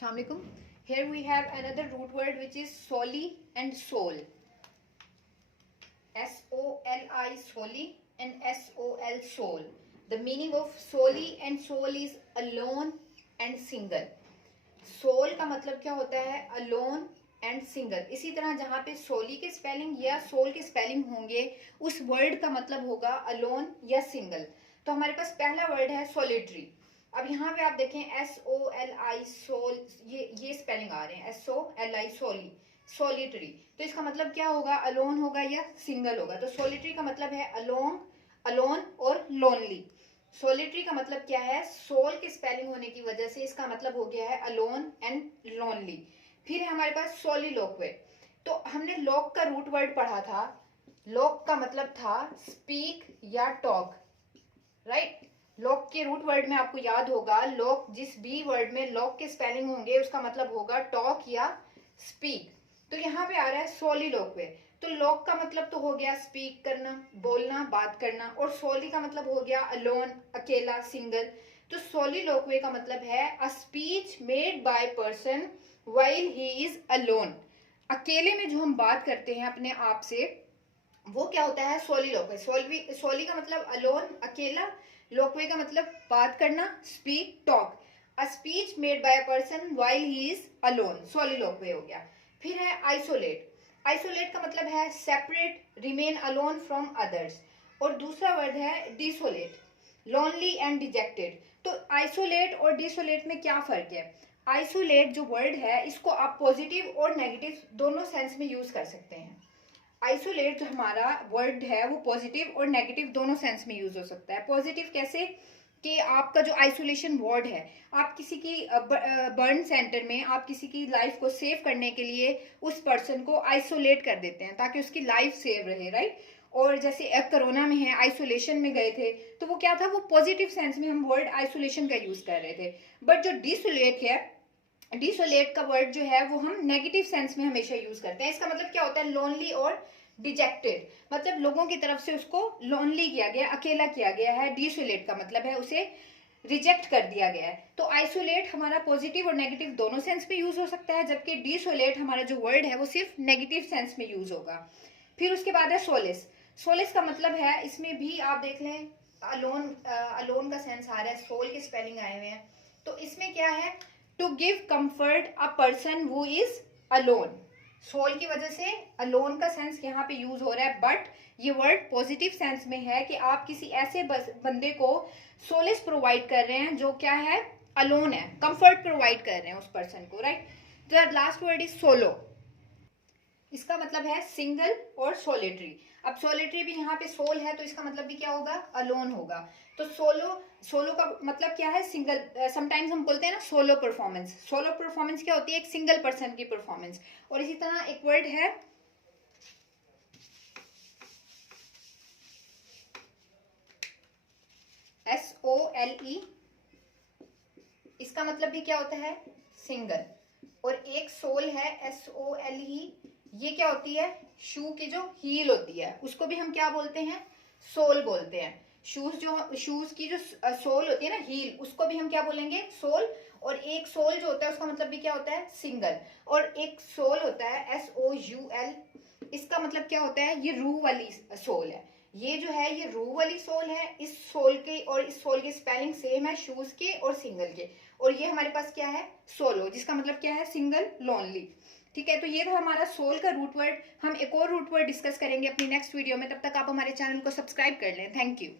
Assalamu alaikum. Here we have another root word which is soli and soul. S-O-L-I, soli, and S-O-L, soul. The meaning of soli and soul is alone and single. Soul का मतलब क्या होता है? Alone and single. इसी तरह जहां पे सोली के स्पेलिंग या सोल के स्पेलिंग होंगे उस वर्ड का मतलब होगा अलोन या सिंगल. तो हमारे पास पहला वर्ड है सोलिटरी. अब यहाँ पे आप देखें SOLI, सोल, ये स्पेलिंग आ रहे हैं. SOLI, सोली, सोलिटरी. तो इसका मतलब क्या होगा? अलोन होगा या सिंगल होगा. तो सोलिटरी का मतलब है अलोन, अलोन और लोनली. सोलिटरी का मतलब क्या है? सोल के स्पेलिंग होने की वजह से इसका मतलब हो गया है अलोन एंड लोनली. फिर है हमारे पास सोलिलोक्वे. तो हमने लॉक का रूट वर्ड पढ़ा था. लॉक का मतलब था स्पीक या टॉक, राइट. लॉक के रूट वर्ड में आपको याद होगा, लॉक जिस भी वर्ड में लॉक के स्पेलिंग होंगे उसका मतलब होगा टॉक या स्पीक. तो यहाँ पे आ रहा है सोलिलोक्वे. तो लॉक का मतलब तो हो गया स्पीक करना, बोलना, बात करना, और सोली का मतलब हो गया अलोन, अकेला, सिंगल. तो सोलिलोक्वे का मतलब है अ speech made by person while he is alone. अकेले में जो हम बात करते हैं अपने आप से वो क्या होता है? सोलिलोक्वे. सोली का मतलब अलोन, अकेला. लोक्वे का मतलब बात करना, speak, talk. A speech made by a person while he is alone, soliloquy हो गया. फिर है आइसोलेट. आइसोलेट का मतलब है separate, remain alone from others. और दूसरा वर्ड है डिसोलेट, लोनली एंड डिजेक्टेड. तो आइसोलेट और डिसोलेट में क्या फर्क है? आइसोलेट जो वर्ड है इसको आप पॉजिटिव और नेगेटिव दोनों सेंस में यूज कर सकते हैं. आइसोलेट जो हमारा वर्ड है वो पॉजिटिव और नेगेटिव दोनों सेंस में यूज हो सकता है. पॉजिटिव कैसे? कि आपका जो आइसोलेशन वार्ड है, आप किसी की बर्न सेंटर में आप किसी की लाइफ को सेव करने के लिए उस पर्सन को आइसोलेट कर देते हैं ताकि उसकी लाइफ सेव रहे, राइट. और जैसे कोरोना में है, आइसोलेशन में गए थे, तो वो क्या था? वो पॉजिटिव सेंस में हम वर्ड आइसोलेशन का यूज कर रहे थे. बट जो डिसोलेट है, डिसोलेट का वर्ड जो है वो हम नेगेटिव सेंस में हमेशा यूज करते हैं. इसका मतलब क्या होता है? लोनली और डिजेक्टेड. मतलब लोगों की तरफ से उसको लोनली किया गया, अकेला किया गया है. डिसोलेट का मतलब है उसे रिजेक्ट कर दिया गया है. तो आइसोलेट हमारा पॉजिटिव और नेगेटिव दोनों सेंस में यूज हो सकता है, जबकि डिसोलेट हमारा जो वर्ड है वो सिर्फ नेगेटिव सेंस में यूज होगा. फिर उसके बाद है सोलिस. सोलिस का मतलब है, इसमें भी आप देख लें अलोन, अलोन का सेंस आ रहा है, सोल के स्पेलिंग आए हुए हैं. तो इसमें क्या है? To give comfort a person who is alone. Soul की वजह से अलोन का सेंस यहाँ पे यूज हो रहा है, बट ये वर्ड पॉजिटिव सेंस में है कि आप किसी ऐसे बंदे को सोलिस प्रोवाइड कर रहे हैं जो क्या है? अलोन है. कंफर्ट प्रोवाइड कर रहे हैं उस पर्सन को, right. The last word is solo. इसका मतलब है सिंगल और सोलिटरी. अब सोलिटरी भी यहाँ पे सोल है तो इसका मतलब भी क्या होगा? अलोन होगा. तो सोलो का मतलब क्या है? सिंगल. समटाइम्स हम बोलते हैं ना सोलो परफॉर्मेंस. सोलो परफॉर्मेंस क्या होती है? एक सिंगल पर्सन की परफॉर्मेंस. और इसी तरह एक वर्ड है SOLE. इसका मतलब भी क्या होता है? सिंगल. और एक सोल है SOLE. ये क्या होती है? शू की जो हील होती है उसको भी हम क्या बोलते हैं? सोल बोलते हैं. शूज की जो सोल होती है ना, हील, उसको भी हम क्या बोलेंगे? सोल. और एक सोल जो होता है उसका मतलब भी क्या होता है? सिंगल. और एक सोल होता है SOUL. इसका मतलब क्या होता है? ये रूह वाली सोल है. ये जो है ये रूह वाली सोल है. इस सोल के और इस सोल के स्पेलिंग सेम है, शूज के और सिंगल के. और ये हमारे पास क्या है? सोलो, जिसका मतलब क्या है? Single, lonely. ठीक है. तो ये था हमारा सोल का रूट वर्ड. हम एक और रूट वर्ड डिस्कस करेंगे अपनी नेक्स्ट वीडियो में. तब तक आप हमारे चैनल को सब्सक्राइब कर लें. Thank you.